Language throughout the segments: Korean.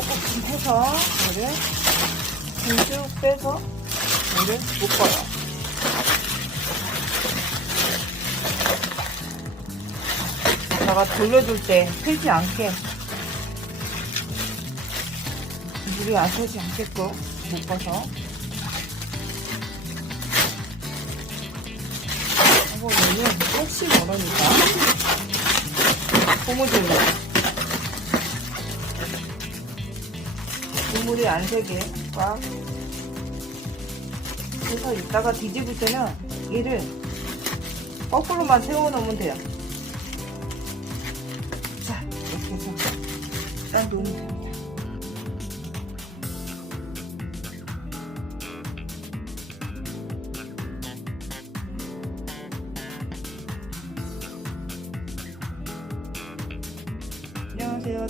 꾹꾹 해서 얘를 쭉 빼서 얘를 묶어요. 다가 돌려줄 때 틀지 않게 물이 안 새지 않게끔 묶어서 혹시 모르니까 고무줄로 국물이 안 새게 꽉 해서 이따가 뒤집을 때는 얘를 거꾸로만 세워놓으면 돼요. 자 이렇게 해서 딱 놓으면 됩니다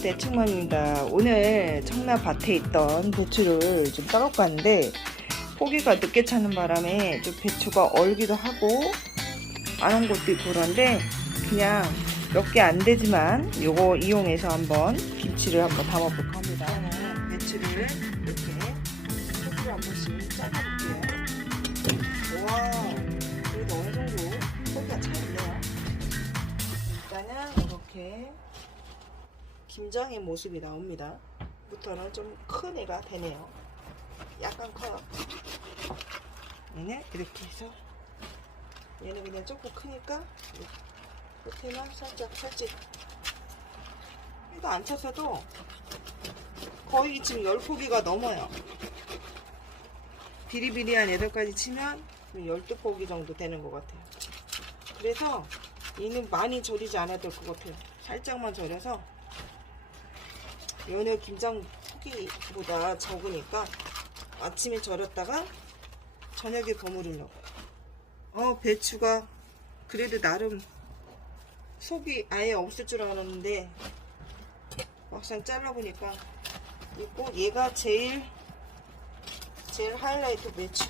대충만입니다. 오늘 청라밭에 있던 배추를 좀 따갖고 왔는데 포기가 늦게 차는 바람에 좀 배추가 얼기도 하고 안온 것도 있고 그런데 그냥 몇 개 안 되지만 요거 이용해서 한번 김치를 한번 담아볼까 합니다 배추를 이렇게 포기를 한 번씩 잘라볼게요. 와 그래도 어느 정도 포기가 차 있네요. 일단은 이렇게 김장의 모습이 나옵니다. 부터는 좀 큰 애가 되네요. 약간 커요. 얘는 이렇게 해서 얘는 그냥 조금 크니까 끝에만 살짝 살짝 이거 안 쳤어도 거의 지금 10포기가 넘어요. 비리비리한 애들까지 치면 12포기 정도 되는 것 같아요. 그래서 얘는 많이 절이지 않아도 될 것 같아요. 살짝만 절여서 연어 김장 포기보다 적으니까 아침에 절였다가 저녁에 버무리려고. 어, 배추가 그래도 나름 속이 아예 없을 줄 알았는데 막상 잘라보니까 있고 얘가 제일 제일 하이라이트 배추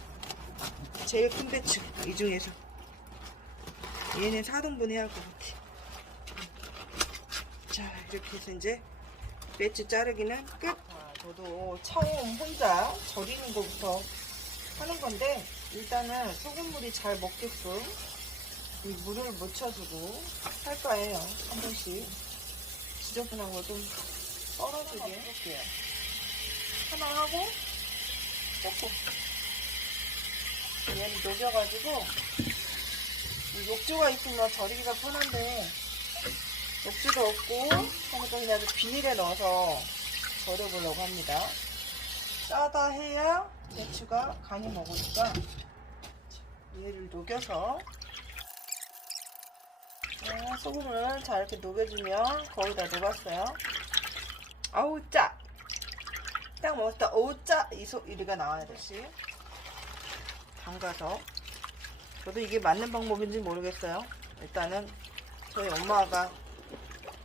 제일 큰 배추 이 중에서 얘는 4등분 해야 할 것 같아 자 이렇게 해서 이제 배추 자르기는 끝. 저도 처음 혼자 절이는 것부터 하는 건데 일단은 소금물이 잘 먹게끔 이 물을 묻혀주고 할 거예요. 한 번씩 지저분한 거좀 떨어지게 해볼게요. 하나 하고 조금 얘는 녹여가지고 이 욕조가 있으면 절이기가 편한데 녹주도 없고 하니까 그냥 비닐에 넣어서 절여보려고 합니다. 싸다 해야 배추가 간이 먹으니까 얘를 녹여서 네, 소금을 잘 이렇게 녹여주면 거의 다 녹았어요. 아우 짜! 딱 먹었다. 어우 짜! 이 소리가 나와야 되지. 담가서 저도 이게 맞는 방법인지 모르겠어요. 일단은 저희 엄마가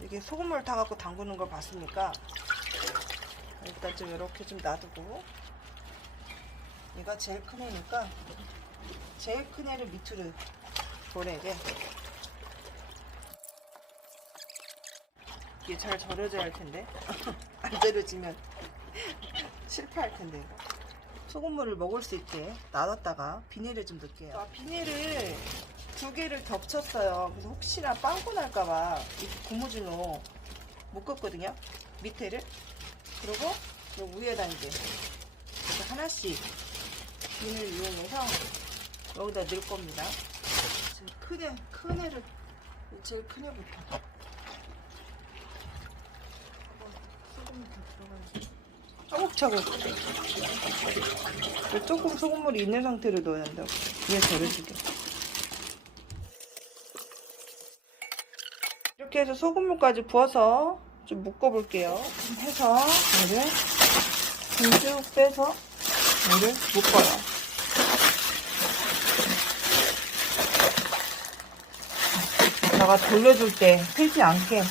이게 소금물 타갖고 담그는 걸 봤으니까 일단 좀 이렇게 좀 놔두고. 얘가 제일 큰 애니까 제일 큰 애를 밑으로 보내게 이게 잘 절여져야 할 텐데. 안 절여지면 실패할 텐데. 소금물을 먹을 수 있게 놔뒀다가 비닐에 좀 넣을게요. 아, 비닐을 두 개를 겹쳤어요. 그래서 혹시나 빵꾸 날까봐 고무줄로 묶었거든요. 밑에를. 그리고 요 위에다 이제 하나씩 비늘 이용해서 여기다 넣을 겁니다. 제일 큰 애, 큰 애를, 제일 큰 애부터. 한번 소금이 더 들어가야지. 차곡차곡. 조금 소금물이 있는 상태로 넣어야 한다고. 위에 절여주게. 이렇게 해서 소금물까지 부어서 좀 묶어볼게요. 좀 해서 얘를 쭉 빼서 얘를 묶어요. 다가 돌려줄 때 틀지 않게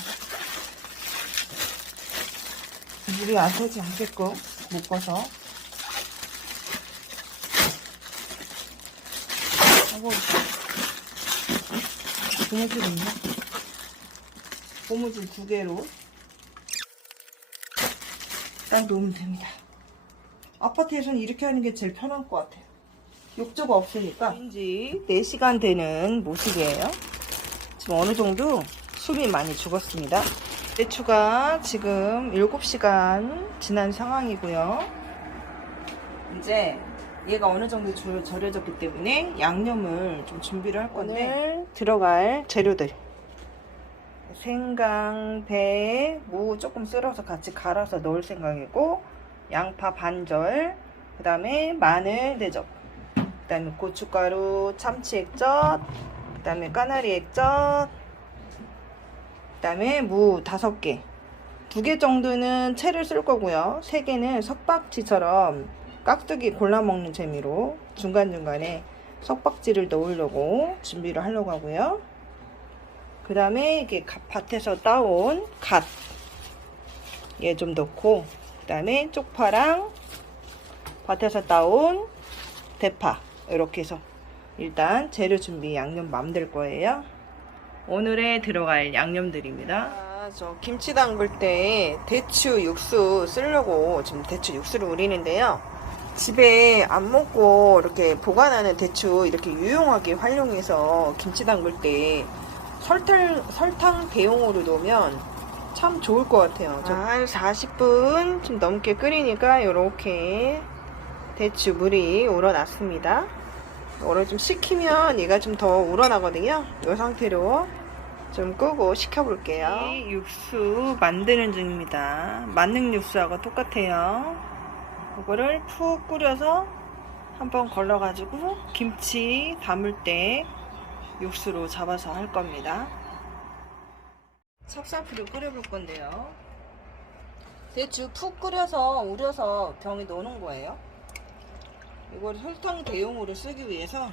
물이 안 새지 않게끔 묶어서 하고 고무줄 있나? 고무줄 두 개로 딱 놓으면 됩니다. 아파트에서는 이렇게 하는 게 제일 편한 것 같아요. 욕조가 없으니까. 왠지 4시간 되는 모습이에요. 지금 어느 정도 숨이 많이 죽었습니다. 대추가 지금 7시간 지난 상황이고요. 이제 얘가 어느 정도 절- 절여졌기 때문에 양념을 좀 준비를 할 건데 오늘 들어갈 재료들 생강, 배, 무 조금 썰어서 같이 갈아서 넣을 생각이고 양파 반절 그 다음에 마늘 4접 그 다음에 고춧가루, 참치 액젓 그 다음에 까나리 액젓 그 다음에 무 5개. 두 개 정도는 채를 쓸 거고요. 세 개는 석박지처럼 깍두기 골라 먹는 재미로 중간중간에 석박지를 넣으려고 준비를 하려고 하고요 그 다음에 이게 가- 밭에서 따온 갓. 얘 좀 넣고 그 다음에 쪽파랑 밭에서 따온 대파. 이렇게 해서 일단 재료 준비 양념 만들 거예요. 오늘의 들어갈 양념들입니다. 아, 저 김치 담글 때 대추 육수 쓰려고 지금 대추 육수를 우리는데요. 집에 안 먹고 이렇게 보관하는 대추 이렇게 유용하게 활용해서 김치 담글 때 설탕, 설탕 대용으로 놓으면 참 좋을 것 같아요. 자, 한 40분 좀 넘게 끓이니까 이렇게 대추 물이 우러났습니다. 이걸 좀 식히면 얘가 좀 더 우러나거든요. 이 상태로 좀 끄고 식혀볼게요. 이 육수 만드는 중입니다. 만능 육수하고 똑같아요. 이거를 푹 끓여서 한번 걸러가지고 김치 담을 때 육수로 잡아서 할 겁니다. 찹쌀풀을 끓여볼 건데요. 대추 푹 끓여서 우려서 병에 넣는 거예요. 이걸 설탕 대용으로 쓰기 위해서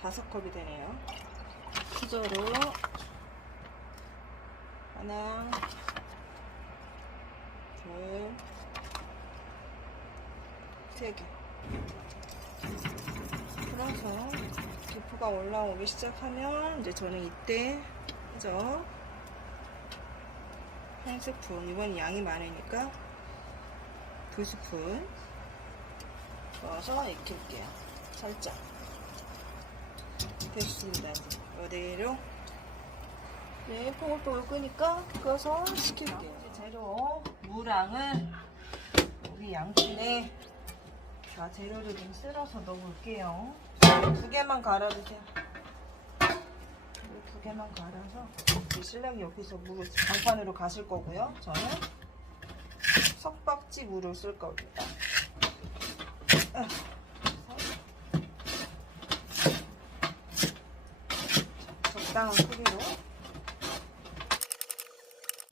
다섯 컵이 되네요. 수저로 하나, 둘, 세 개. 그래서 기포가 올라오기 시작하면 이제 저는 이때 그죠? 한 스푼. 이번 양이 많으니까 두 스푼. 넣어서 익힐게요. 살짝. 됐습니다. 이대로. 네 포글포글 끄니까 끄어서 식힐게요. 재료 무랑은 여기 양푼에 자 재료를 좀 쓸어서 넣어볼게요 두 개만 갈아주세요 이두 개만 갈아서 이 신랑이 여기서 물을 장판으로 가실 거고요. 저는 석박지 물을 쓸 겁니다. 아, 적당한 크기로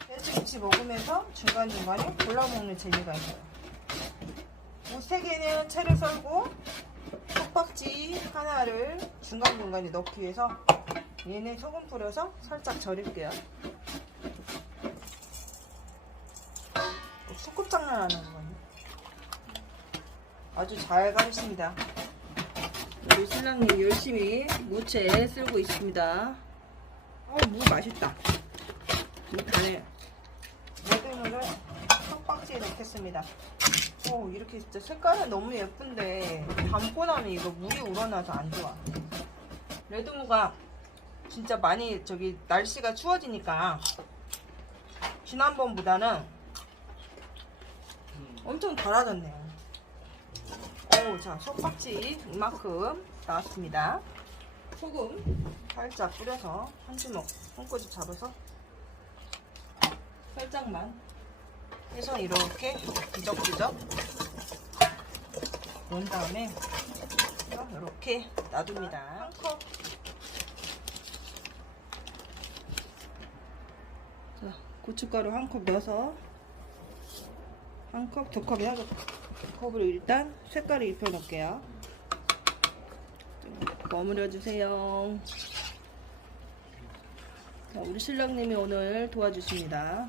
돼지김치 먹으면서 중간중간에 골라 먹는 재미가 있어요. 옷세 개는 채를 썰고 석박지 하나를 중간중간에 넣기 위해서 얘는 소금 뿌려서 살짝 절일게요. 소꿉 장난 하는 거거든요. 아주 잘 가르칩니다. 우리 신랑님 열심히 무채 쓸고 있습니다. 어, 무 맛있다. 무 다네. 모듬을 석박지에 넣겠습니다. 오, 이렇게 진짜 색깔은 너무 예쁜데 담고 나면 이거 물이 우러나서 안 좋아. 레드무가 진짜 많이 저기 날씨가 추워지니까 지난번보다는 엄청 달아졌네요. 오, 자, 속박지 이만큼 나왔습니다. 소금 살짝 뿌려서 한 주먹 손꼽집 잡아서 살짝만 해서 이렇게 부적부적 놓은 다음에 이렇게 놔둡니다. 자, 고춧가루 한 컵 넣어서 한 컵, 두컵 해서 컵으로 일단 색깔을 입혀 놓을게요. 버무려 주세요. 자, 우리 신랑님이 오늘 도와주십니다.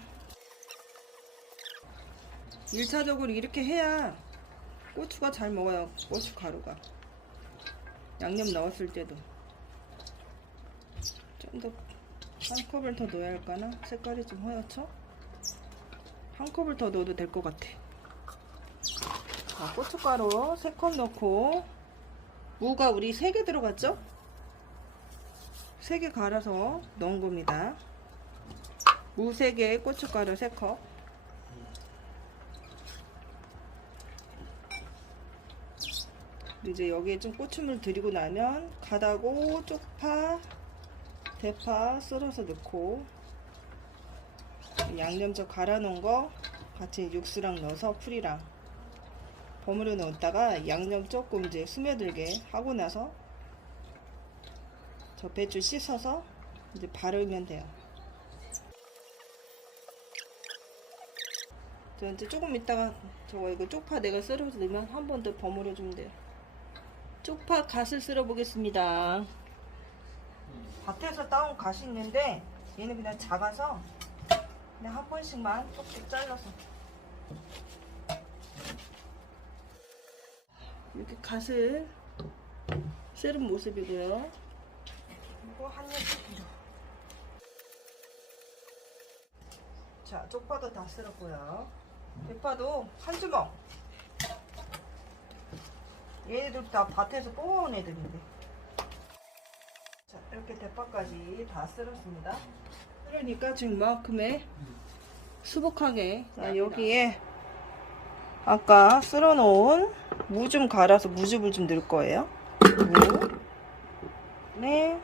1차적으로 이렇게 해야 고추가 잘 먹어요. 고추 가루가. 양념 넣었을 때도. 좀 더 한 컵을 더 넣어야 할까나? 색깔이 좀 허옇죠? 한 컵을 더 넣어도 될 것 같아. 자, 고춧가루 3컵 넣고 무가 우리 3개 들어갔죠? 3개 갈아서 넣은 겁니다. 무 3개, 고춧가루 3컵. 이제 여기에 좀 고추물 들이고 나면 가다고 쪽파, 대파 썰어서 넣고 양념젓 갈아 놓은 거 같이 육수랑 넣어서 풀이랑 버무려 놓았다가 양념 조금 이제 스며들게 하고 나서 저 배추 씻어서 이제 바르면 돼요. 저 이제 조금 있다가 저거 이거 쪽파 내가 썰어서 넣으면 한 번 더 버무려 주면 돼요. 쪽파 갓을 썰어 보겠습니다. 밭에서 따온 갓이 있는데 얘는 그냥 작아서 그냥 한 번씩만 쪽쪽 잘라서 이렇게 갓을 썰은 모습이고요. 그리고 한 입씩 필요. 자, 쪽파도 다 썰었고요. 대파도 한 주먹. 얘네들 다 밭에서 뽑아온 애들인데. 자, 이렇게 대파까지 다 썰었습니다. 그러니까 지금 이만큼의 수북하게 자, 여기에 아까 썰어놓은 무 좀 갈아서 무즙을 좀 넣을 거예요. 무, 네,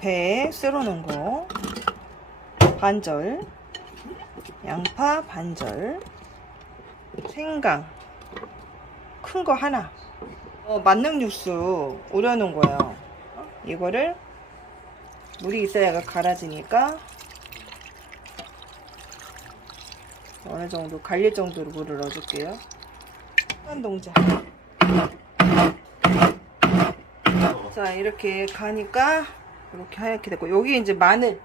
배 썰어놓은 거, 반절, 양파 반절, 생강 큰 거 하나, 어, 만능 육수 우려놓은 거예요. 이거를 물이 있어야 얘가 갈아지니까 어느 정도 갈릴 정도로 물을 넣어줄게요. 한 동작. 자 이렇게 가니까 이렇게 하얗게 됐고 여기 이제 마늘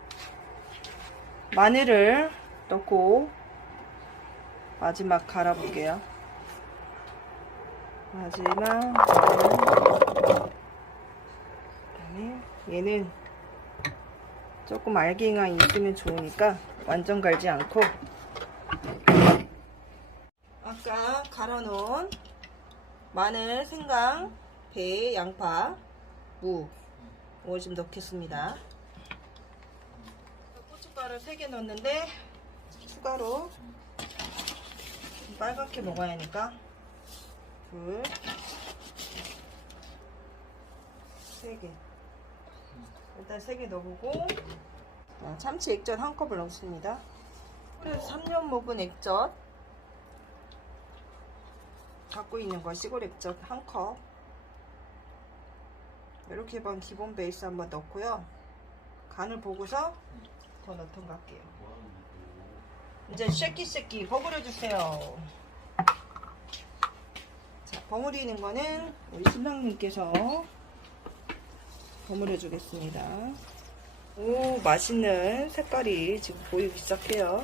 마늘을 넣고 마지막 갈아볼게요. 마지막. 그다음에 얘는 조금 알갱이가 있으면 좋으니까 완전 갈지 않고 아까 갈아놓은 마늘, 생강, 배, 양파, 무 이걸 좀 넣겠습니다. 고춧가루 3개 넣었는데 추가로 빨갛게 먹어야 하니까 둘, 세 개. 일단 세 개 넣어보고 자, 참치 액젓 한 컵을 넣습니다. 그래서 3년 먹은 액젓 갖고 있는 거 시골 액젓 한 컵. 이렇게 번 기본 베이스 한번 넣고요. 간을 보고서 더 넣던가 할게요. 이제 쉐끼쉐끼 버무려 주세요. 자, 버무리는 거는 우리 신랑님께서 버무려 주겠습니다. 오, 맛있는 색깔이 지금 보이기 시작해요.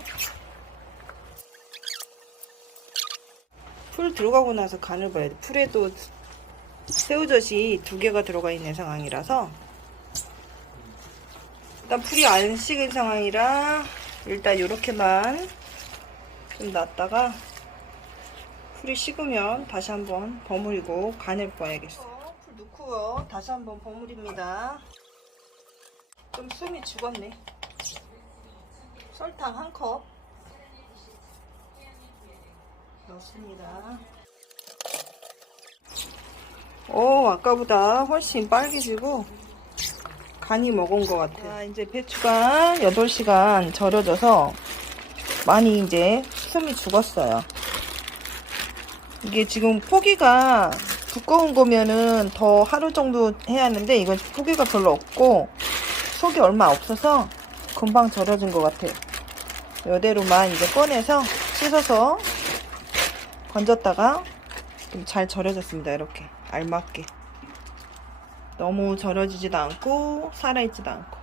풀 들어가고 나서 간을 봐야 돼. 풀에도 새우젓이 두 개가 들어가 있는 상황이라서 일단 풀이 안 식은 상황이라 일단 이렇게만 좀 놨다가 풀이 식으면 다시 한번 버무리고 간을 봐야겠어. 풀 넣고요. 다시 한번 버무립니다. 좀 숨이 죽었네. 설탕 한 컵 넣습니다. 오, 아까보다 훨씬 빨개지고 간이 먹은 것 같아요. 자, 이제 배추가 8시간 절여져서 많이 이제 숨이 죽었어요. 이게 지금 포기가 두꺼운 거면은 더 하루 정도 해야 하는데 이건 포기가 별로 없고 속이 얼마 없어서 금방 절여진 것 같아요. 이대로만 이제 꺼내서 씻어서 건졌다가 좀 잘 절여졌습니다. 이렇게 알맞게 너무 절여지지도 않고 살아있지도 않고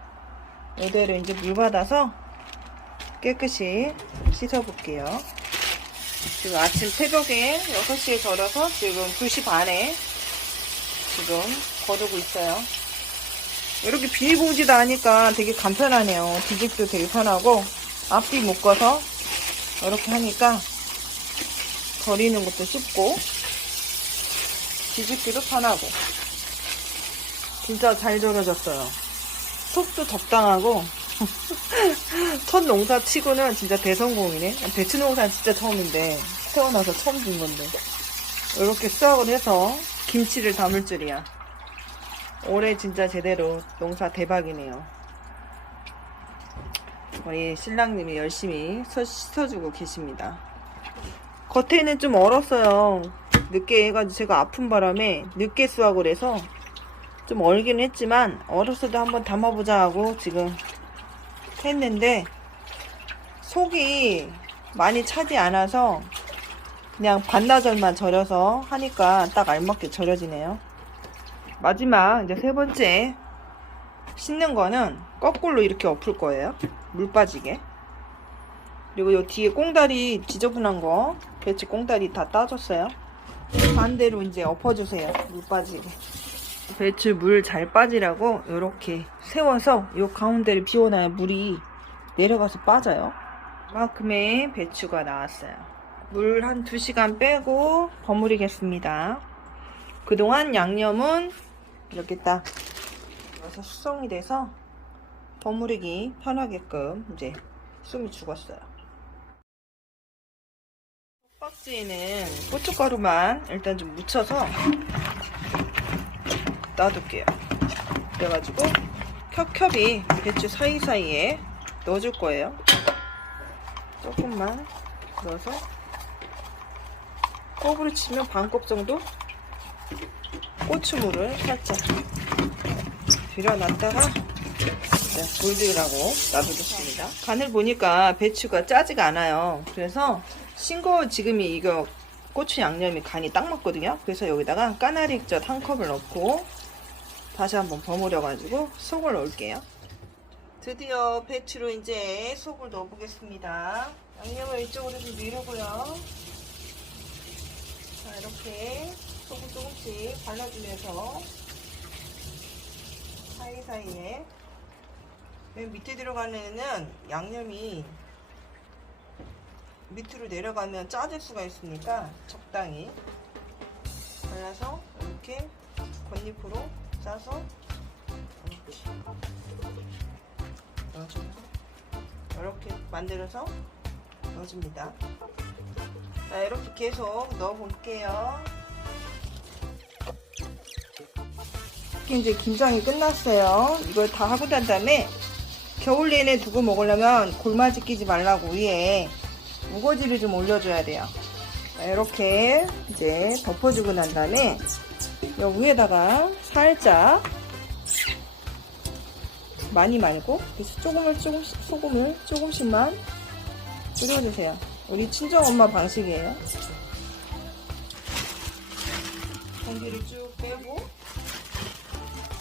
이대로 이제 물 받아서 깨끗이 씻어볼게요. 지금 아침 새벽에 6시에 절어서 지금 2시 반에 지금 거두고 있어요. 이렇게 비닐봉지도 하니까 되게 간편하네요. 뒤집도 되게 편하고 앞뒤 묶어서 이렇게 하니까 버리는 것도 쉽고 뒤집기도 편하고 진짜 잘 절여졌어요. 속도 적당하고 첫 농사 치고는 진짜 대성공이네. 배추 농사는 진짜 처음인데 태어나서 처음 준 건데 이렇게 수확을 해서 김치를 담을 줄이야. 올해 진짜 제대로 농사 대박이네요. 우리 신랑님이 열심히 서- 씻어주고 계십니다. 겉에는 좀 얼었어요. 늦게 해가지고 제가 아픈 바람에 늦게 수확을 해서 좀 얼긴 했지만 얼었어도 한번 담아보자 하고 지금 했는데 속이 많이 차지 않아서 그냥 반나절만 절여서 하니까 딱 알맞게 절여지네요. 마지막 이제 세 번째 씻는 거는 거꾸로 이렇게 엎을 거예요. 물 빠지게. 그리고 요 뒤에 꽁다리 지저분한 거 배치 꽁다리 다 따줬어요. 반대로 이제 엎어주세요. 물 빠지게. 배추 물 잘 빠지라고 이렇게 세워서 요 가운데를 비워놔야 물이 내려가서 빠져요. 그만큼의 배추가 나왔어요. 물 한 2시간 빼고 버무리겠습니다. 그동안 양념은 이렇게 딱 넣어서 숙성이 돼서 버무리기 편하게끔 이제 숨이 죽었어요. 박스에는 고춧가루만 일단 좀 묻혀서 놔둘게요. 그래가지고 겹겹이 배추 사이사이에 넣어줄 거예요. 조금만 넣어서 꼽으로 치면 반컵 정도 고추물을 살짝 들여놨다가 물 들라고 놔두겠습니다. 간을 보니까 배추가 짜지가 않아요. 그래서 싱거워 지금이 이거 고추 양념이 간이 딱 맞거든요. 그래서 여기다가 까나리 액젓 한 컵을 넣고 다시 한번 버무려가지고 속을 넣을게요. 드디어 배추로 이제 속을 넣어보겠습니다. 양념을 이쪽으로 좀 밀고요. 자, 이렇게 조금 조금씩 발라주면서 사이사이에 맨 밑에 들어가는 애는 양념이 밑으로 내려가면 짜질 수가 있으니까 적당히 발라서 이렇게 겉잎으로 이렇게 넣어주면서 이렇게 만들어서 넣어줍니다. 자 이렇게 계속 넣어볼게요. 이제 김장이 끝났어요. 이걸 다 하고 난 다음에 겨울 내내 두고 먹으려면 골마지 끼지 말라고 위에 우거지를 좀 올려줘야 돼요. 자, 이렇게 이제 덮어주고 난 다음에 여 위에다가 살짝 많이 말고 그래서 조금을 조금씩 소금을 조금씩만 뿌려주세요. 우리 친정 엄마 방식이에요. 공기를 쭉 빼고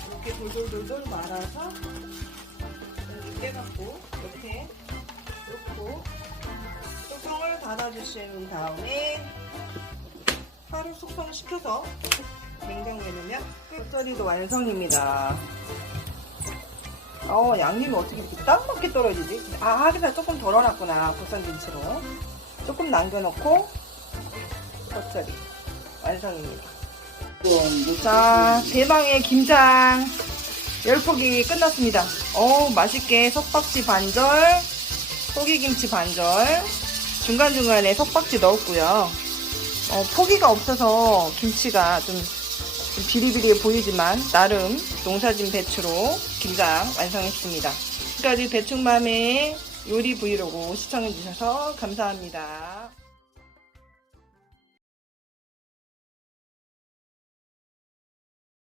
이렇게 돌돌돌돌 말아서 여기 빼갖고 이렇게 놓고 뚜껑을 닫아주신 다음에 하루 숙성시켜서 냉장고에 넣으면 겉절이도 완성입니다. 어, 양념이 어떻게 이렇게 딱 맞게 떨어지지? 아, 하기사 조금 덜어놨구나. 보쌈김치로. 조금 남겨놓고, 겉절이. 완성입니다. 자, 대망의 김장. 열포기 끝났습니다. 어 맛있게 석박지 반절, 포기김치 반절, 중간중간에 석박지 넣었고요. 어, 포기가 없어서 김치가 좀, 좀 비리비리해 보이지만 나름 농사진 배추로 김장 완성했습니다. 지금까지 대충맘의 요리 브이로그 시청해주셔서 감사합니다.